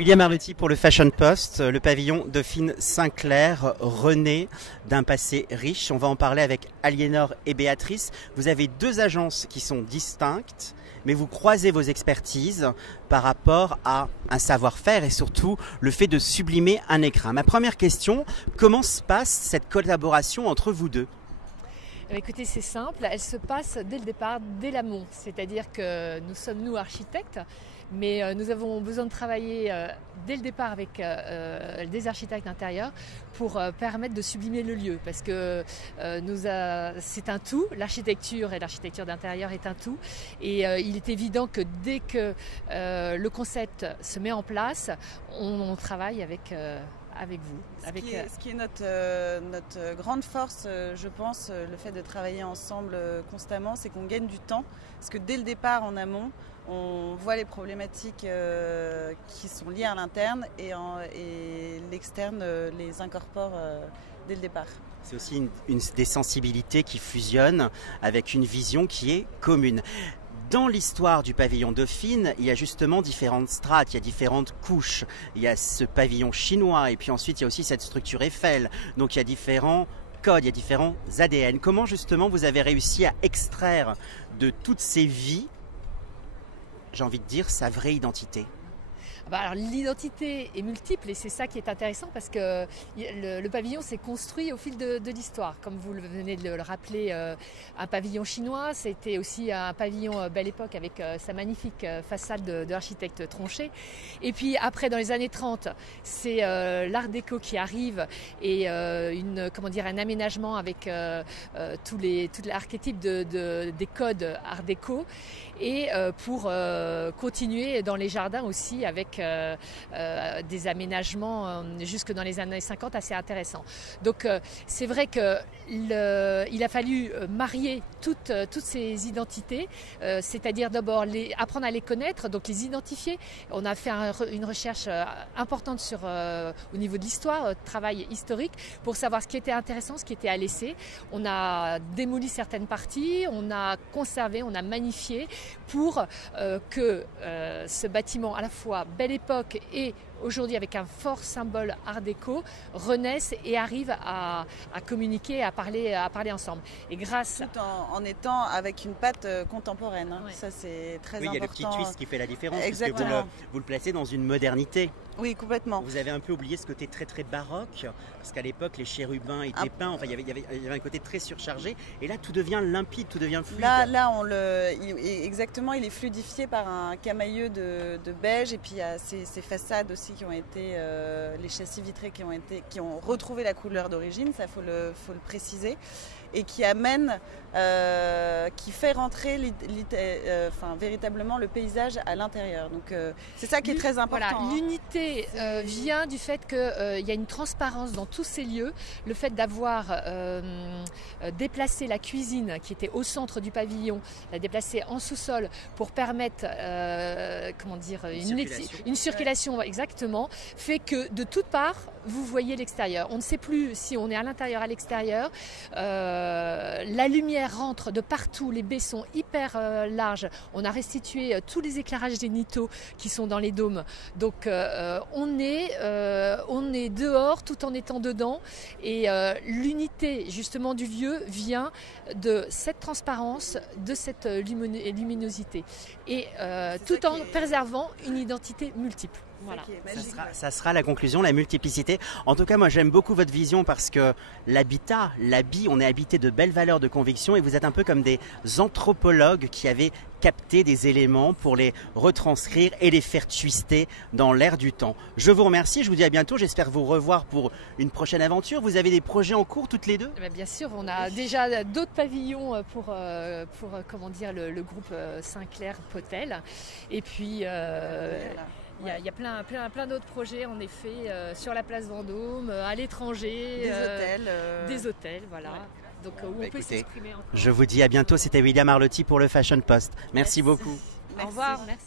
William Arlotti pour le Fashion Post, le pavillon Dauphine Saint-Clair renaît d'un passé riche. On va en parler avec Aliénor et Béatrice. Vous avez deux agences qui sont distinctes, mais vous croisez vos expertises par rapport à un savoir-faire et surtout le fait de sublimer un écrin. Ma première question, comment se passe cette collaboration entre vous deux ? Écoutez, c'est simple, elle se passe dès le départ, dès l'amont. C'est-à-dire que nous sommes, nous, architectes, mais nous avons besoin de travailler dès le départ avec des architectes d'intérieur pour permettre de sublimer le lieu. Parce que c'est un tout, l'architecture et l'architecture d'intérieur est un tout. Et il est évident que dès que le concept se met en place, on travaille avec vous. Ce qui est notre grande force, je pense, le fait de travailler ensemble constamment, c'est qu'on gagne du temps. Parce que dès le départ, en amont, on voit les problématiques qui sont liées à l'interne et l'externe les incorpore dès le départ. C'est aussi des sensibilités qui fusionnent avec une vision qui est commune. Dans l'histoire du pavillon Dauphine, il y a justement différentes strates, il y a différentes couches. Il y a ce pavillon chinois et puis ensuite il y a aussi cette structure Eiffel. Donc il y a différents codes, il y a différents ADN. Comment justement vous avez réussi à extraire de toutes ces vies, j'ai envie de dire, sa vraie identité ? Alors, l'identité est multiple et c'est ça qui est intéressant parce que le pavillon s'est construit au fil de l'histoire. Comme vous venez de le rappeler, un pavillon chinois, c'était aussi un pavillon Belle Époque avec sa magnifique façade de l'architecte Tronchet. Et puis après, dans les années 30, c'est l'art déco qui arrive et un aménagement avec tout l'archétype des codes art déco et pour continuer dans les jardins aussi avec des aménagements jusque dans les années 50 assez intéressants. Donc c'est vrai qu'il a fallu marier toutes ces identités, c'est-à-dire d'abord apprendre à les connaître, donc les identifier. On a fait une recherche importante au niveau de l'histoire, travail historique, pour savoir ce qui était intéressant, ce qui était à laisser. On a démoli certaines parties, on a conservé, on a magnifié pour que ce bâtiment à la fois Belle Époque et aujourd'hui avec un fort symbole art déco renaissent et arrivent à communiquer, à parler ensemble. Et grâce tout en étant avec une patte contemporaine, hein. Oui. Ça c'est très important. Oui, il y a le petit twist qui fait la différence. Exactement. Parce que vous le placez dans une modernité. Oui, complètement. Vous avez un peu oublié ce côté très très baroque, parce qu'à l'époque les chérubins étaient peints, enfin il y avait un côté très surchargé, et là tout devient limpide, tout devient fluide. Là exactement, il est fluidifié par un camailleux de beige, et puis il y a ces façades aussi qui ont été, les châssis vitrés qui ont retrouvé la couleur d'origine, ça faut le préciser, et qui amène, qui fait rentrer véritablement le paysage à l'intérieur. Donc c'est ça qui est très important. Voilà, l'unité vient du fait qu'il y a une transparence dans tous ces lieux. Le fait d'avoir déplacé la cuisine qui était au centre du pavillon, la déplacer en sous-sol pour permettre une circulation exactement, fait que de toutes parts vous voyez l'extérieur. On ne sait plus si on est à l'intérieur, à l'extérieur. La lumière rentre de partout, les baies sont hyper larges. On a restitué tous les éclairages des niveaux qui sont dans les dômes. Donc on est dehors tout en étant dedans. Et l'unité justement du lieu vient de cette transparence, de cette luminosité. Et tout en préservant une identité multiple. Voilà. Ça sera la conclusion, la multiplicité. En tout cas, moi j'aime beaucoup votre vision parce que l'habit, on est habité de belles valeurs de conviction et vous êtes un peu comme des anthropologues qui avaient capté des éléments pour les retranscrire et les faire twister dans l'air du temps. Je vous remercie, je vous dis à bientôt, j'espère vous revoir pour une prochaine aventure. Vous avez des projets en cours toutes les deux ? Bien sûr, on a déjà d'autres pavillons pour le groupe Saint-Clair Potel. Et puis il y a plein d'autres projets en effet sur la place Vendôme, à l'étranger, des hôtels, voilà. Donc où on peut s'exprimer encore. Je vous dis à bientôt, c'était William Arlotti pour le Fashion Post. Merci beaucoup. Au revoir, merci.